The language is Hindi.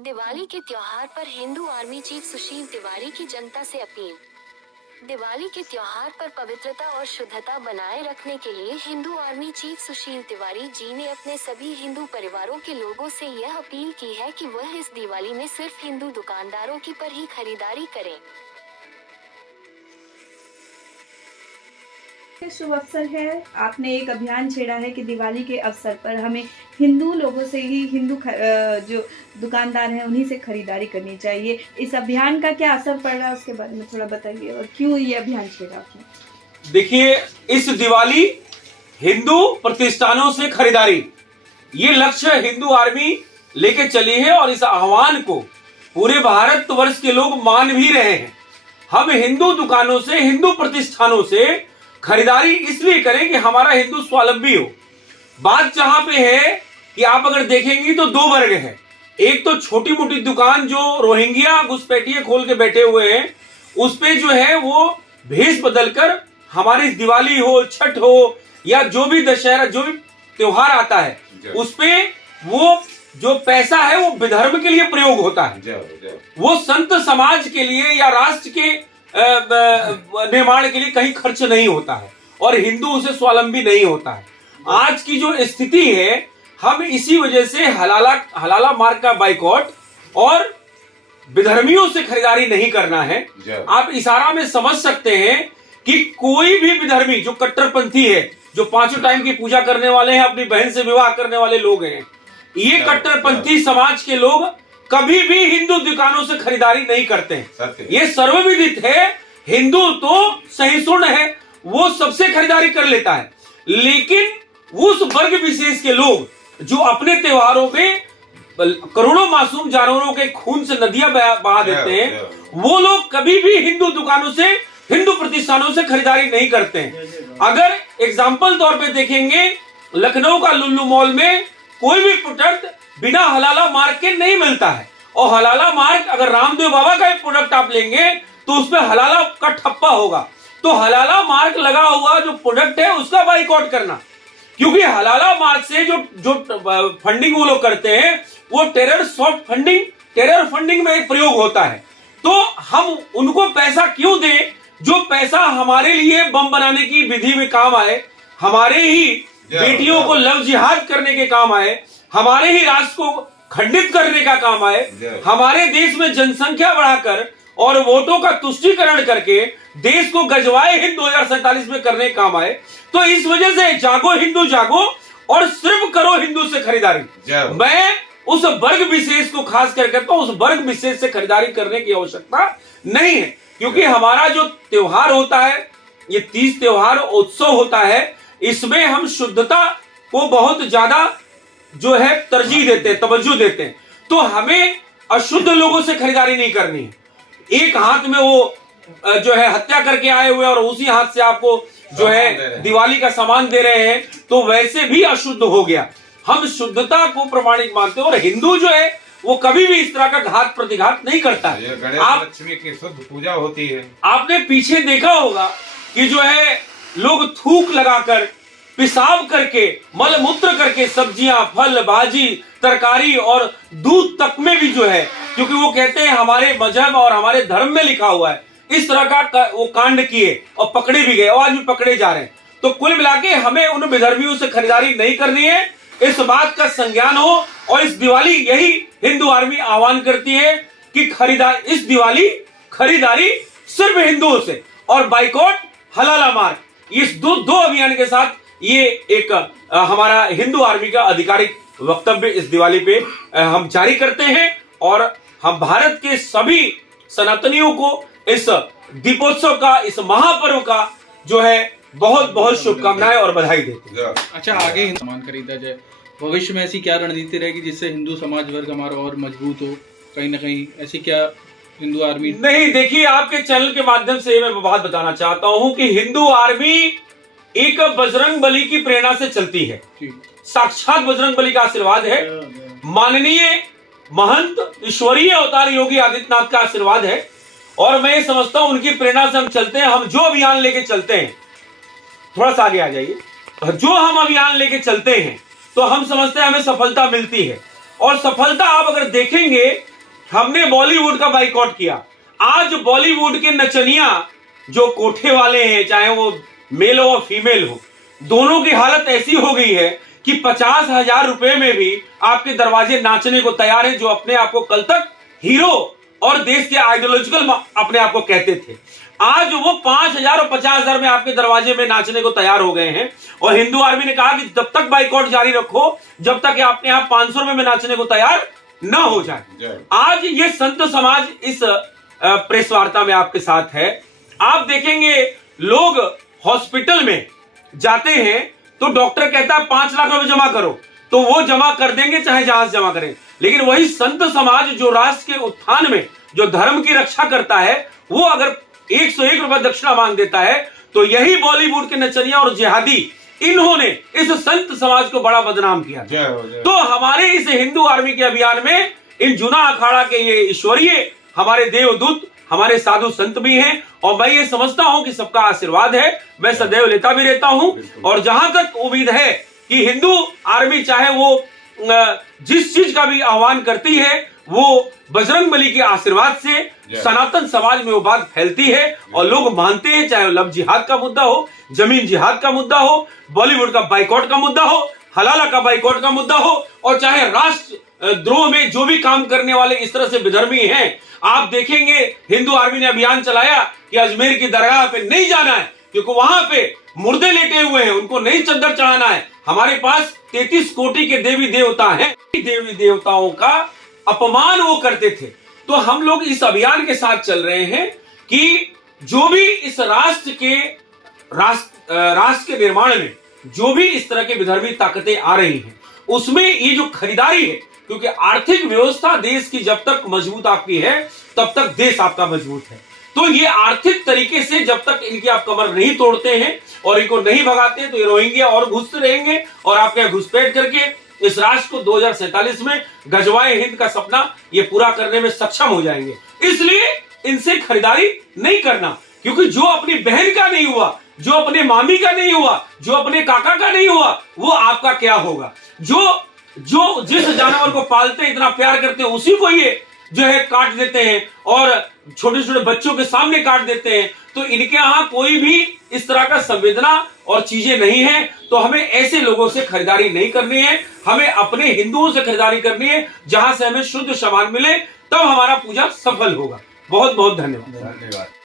दिवाली के त्योहार पर हिंदू आर्मी चीफ सुशील तिवारी की जनता से अपील। दिवाली के त्योहार पर पवित्रता और शुद्धता बनाए रखने के लिए हिंदू आर्मी चीफ सुशील तिवारी जी ने अपने सभी हिंदू परिवारों के लोगों से यह अपील की है कि वह इस दिवाली में सिर्फ हिंदू दुकानदारों की पर ही खरीदारी करें। शुभ अवसर है, आपने एक अभियान छेड़ा है कि दिवाली के अवसर पर हमें हिंदू लोगों से ही जो दुकानदार हैं उन्हीं से खरीदारी करनी चाहिए। इस अभियान का क्या असर पड़ रहा है उसके बारे में थोड़ा बताइए और क्यों ये अभियान छेड़ा आपने? देखिए, इस दिवाली हिंदू प्रतिष्ठानों से खरीदारी, ये लक्ष्य हिंदू आर्मी लेके चली है और इस आह्वान को पूरे भारतवर्ष के लोग मान भी रहे हैं। हम हिंदू दुकानों से, हिंदू प्रतिष्ठानों से खरीदारी इसलिए करें कि हमारा हिंदू स्वावलंबी हो। बात जहां पे है कि आप अगर देखेंगी तो दो वर्ग है। एक तो छोटी मोटी दुकान जो रोहिंग्या घुसपैठिए खोल के बैठे हुए हैं, उस पे जो है वो भेष बदलकर हमारी दिवाली हो, छठ हो या जो भी दशहरा, जो भी त्योहार आता है, उस पे वो जो पैसा है वो विधर्म के लिए प्रयोग होता है। वो संत समाज के लिए या राष्ट्र के निर्माण के लिए कहीं खर्च नहीं होता है और हिंदू उसे स्वावलंबी नहीं होता है। आज की जो स्थिति है, हम इसी वजह से हलाला मार्ग का बाइकआउट और विधर्मियों से खरीदारी नहीं करना है। आप इशारा में समझ सकते हैं कि कोई भी विधर्मी जो कट्टरपंथी है, जो पांचों टाइम की पूजा करने वाले हैं, अपनी बहन से विवाह करने वाले लोग हैं, ये कट्टरपंथी समाज के लोग कभी भी हिंदू दुकानों से खरीदारी नहीं करते हैं। ये सर्वविदित है। हिंदू तो सहिष्णु है, वो सबसे खरीदारी कर लेता है, लेकिन उस वर्ग विशेष के लोग जो अपने त्योहारों में करोड़ों मासूम जानवरों के खून से नदियां बहा देते हैं, वो लोग कभी भी हिंदू दुकानों से, हिंदू प्रतिष्ठानों से खरीदारी नहीं करते हैं। अगर एग्जाम्पल तौर पे देखेंगे, लखनऊ का लुल्लू मॉल में कोई भी प्रोडक्ट बिना हलाला मार्क के नहीं मिलता है, और हलाला मार्क अगर रामदेव बाबा का एक प्रोडक्ट आप लेंगे तो उसमें हलाला का ठप्पा होगा। तो हलाला मार्क लगा हुआ जो प्रोडक्ट है उसका बाइकआउट करना, क्योंकि हलाला मार्क से जो फंडिंग वो लोग करते हैं वो टेरर फंडिंग में एक प्रयोग होता है। तो हम उनको पैसा क्यों दें जो पैसा हमारे लिए बम बनाने की विधि में काम आए, हमारे ही बेटियों को लव जिहाद करने के काम आए, हमारे ही राष्ट्र को खंडित करने का काम आए, हमारे देश में जनसंख्या बढ़ाकर और वोटों का तुष्टीकरण करके देश को गजवाए हिंद 2047 में करने का काम आए। तो इस वजह से जागो हिंदू जागो और सिर्फ करो हिंदू से खरीदारी। मैं उस वर्ग विशेष को खास कर कहता हूं, उस वर्ग विशेष से खरीदारी करने की आवश्यकता नहीं है, क्योंकि हमारा जो त्योहार होता है, ये 30 त्योहार उत्सव होता है, इसमें हम शुद्धता को बहुत ज्यादा जो है तरजीह देते हैं, तवज्जो देते हैं। तो हमें अशुद्ध लोगों से खरीदारी नहीं करनी है। एक हाथ में वो जो है हत्या करके आए हुए और उसी हाथ से आपको जो है दिवाली का सामान दे रहे हैं, तो वैसे भी अशुद्ध हो गया। हम शुद्धता को प्रमाणिक मानते हैं और हिंदू जो है वो कभी भी इस तरह का घात प्रतिघात नहीं करता है। लक्ष्मी की शुद्ध पूजा होती है। आपने पीछे देखा होगा कि जो है लोग थूक लगाकर, पेशाब करके, मल मूत्र करके सब्जियां, फल, भाजी, तरकारी और दूध तक में भी जो है, क्योंकि वो कहते हैं हमारे मजहब और हमारे धर्म में लिखा हुआ है, इस तरह का वो कांड किए और पकड़े भी गए और आज भी पकड़े जा रहे हैं। तो कुल मिलाके हमें उन विधर्मियों से खरीदारी नहीं करनी है। इस बात का संज्ञान हो और इस दिवाली यही हिंदू आर्मी आह्वान करती है कि इस दिवाली खरीदारी सिर्फ हिंदुओं से और बाइकआउट हलाला मार्ग, इस दो अभियान के साथ ये एक हमारा हिंदू आर्मी का आधिकारिक वक्तव्य इस दिवाली पे हम जारी करते हैं और हम भारत के सभी सनातनियों को इस दीपोत्सव का, इस महापर्व का जो है बहुत बहुत शुभकामनाएं और बधाई देते हैं। अच्छा, आगे सामान खरीदा जाए, भविष्य में ऐसी क्या रणनीति रहेगी जिससे हिंदू समाज वर्ग हमारा और मजबूत हो? कहीं ना कहीं ऐसी क्या हिंदू आर्मी नहीं, देखिए, आपके चैनल के माध्यम से मैं बात बताना चाहता हूं कि हिंदू आर्मी एक बजरंग बली की प्रेरणा से चलती है। साक्षात बजरंग बली का आशीर्वाद है, माननीय महंत ईश्वरीय अवतार योगी आदित्यनाथ का आशीर्वाद है, और मैं ये समझता हूं उनकी प्रेरणा से हम चलते हैं। हम जो अभियान लेके चलते हैं, थोड़ा सा आगे आ जाइए, जो हम अभियान लेके चलते हैं तो हम समझते हैं हमें सफलता मिलती है। और सफलता आप अगर देखेंगे हमने बॉलीवुड का बाइकआउट किया। आज बॉलीवुड के नचनिया जो कोठे वाले हैं, चाहे वो मेल हो और फीमेल हो, दोनों की हालत ऐसी हो गई है कि 50,000 रुपए में भी आपके दरवाजे नाचने को तैयार है, जो अपने आप को कल तक हीरो और देश के आइडियोलॉजिकल अपने आप को कहते थे। आज वो 5,000 और 50,000 में आपके दरवाजे में नाचने को तैयार हो गए हैं। और हिंदू आर्मी ने कहा कि जब तक बाइकआउट जारी रखो, जब तक आपने यहाँ 500 रुपए में नाचने को तैयार न हो जाए। आज ये संत समाज इस प्रेस वार्ता में आपके साथ है। आप देखेंगे लोग हॉस्पिटल में जाते हैं तो डॉक्टर कहता है 5 लाख रुपए जमा करो, तो वो जमा कर देंगे चाहे जहां से जमा करें। लेकिन वही संत समाज जो राष्ट्र के उत्थान में, जो धर्म की रक्षा करता है, वो अगर 101 रुपए दक्षिणा मांग देता है, तो यही बॉलीवुड के नचनिया और जिहादी, इन्होंने इस संत समाज को बड़ा बदनाम किया। तो हमारे इस हिंदू आर्मी के अभियान में इन जुना अखाड़ा के ये ईश्वरीय हमारे देवदूत, हमारे साधु संत भी हैं। और मैं ये समझता हूं कि सबका आशीर्वाद है, मैं सदैव लेता भी रहता हूं। और जहां तक उम्मीद है कि हिंदू आर्मी चाहे वो जिस चीज का भी आह्वान करती है, वो बजरंगबली के आशीर्वाद से सनातन समाज में वो बात फैलती है और लोग मानते हैं। चाहे वो लव जिहाद का मुद्दा हो, जमीन जिहाद का मुद्दा हो, बॉलीवुड का बाइकआउट का मुद्दा हो, हलाला का बाइकआउट का मुद्दा हो, और चाहे राष्ट्र द्रोह में जो भी काम करने वाले इस तरह से विधर्मी हैं। आप देखेंगे हिंदू आर्मी ने अभियान चलाया कि अजमेर की दरगाह पे नहीं जाना है, क्योंकि वहां पे मुर्दे लेटे हुए हैं, उनको नहीं चद्दर चढ़ाना है। हमारे पास 33 कोटि के देवी देवता हैं, देवी देवताओं का अपमान वो करते थे। तो हम लोग इस अभियान के साथ चल रहे हैं कि जो भी इस राष्ट्र के निर्माण में जो भी इस तरह के विधर्मी ताकतें आ रही हैं, उसमें ये जो खरीदारी है, क्योंकि आर्थिक व्यवस्था देश की जब तक मजबूत आपकी है, तब तक देश आपका मजबूत है। तो ये आर्थिक तरीके से जब तक इनकी आप कमर नहीं तोड़ते हैं और इनको नहीं भगाते, तो ये रोहिंग्या और घुसते रहेंगे और आपके घुसपैठ करके इस राष्ट्र को 2047 में गजवाए हिंद का सपना ये पूरा करने में सक्षम हो जाएंगे। इसलिए इनसे खरीदारी नहीं करना, क्योंकि जो अपनी बहन का नहीं हुआ, जो अपने मामी का नहीं हुआ, जो अपने काका का नहीं हुआ, वो आपका क्या होगा। जो जिस जानवर को पालते हैं, इतना प्यार करते हैं, उसी को ये जो है काट देते हैं और छोटे छोटे बच्चों के सामने काट देते हैं। तो इनके यहाँ कोई भी इस तरह का संवेदना और चीजें नहीं है। तो हमें ऐसे लोगों से खरीदारी नहीं करनी है, हमें अपने हिंदुओं से खरीदारी करनी है, जहां से हमें शुद्ध सामान मिले, तब हमारा पूजा सफल होगा। बहुत बहुत धन्यवाद।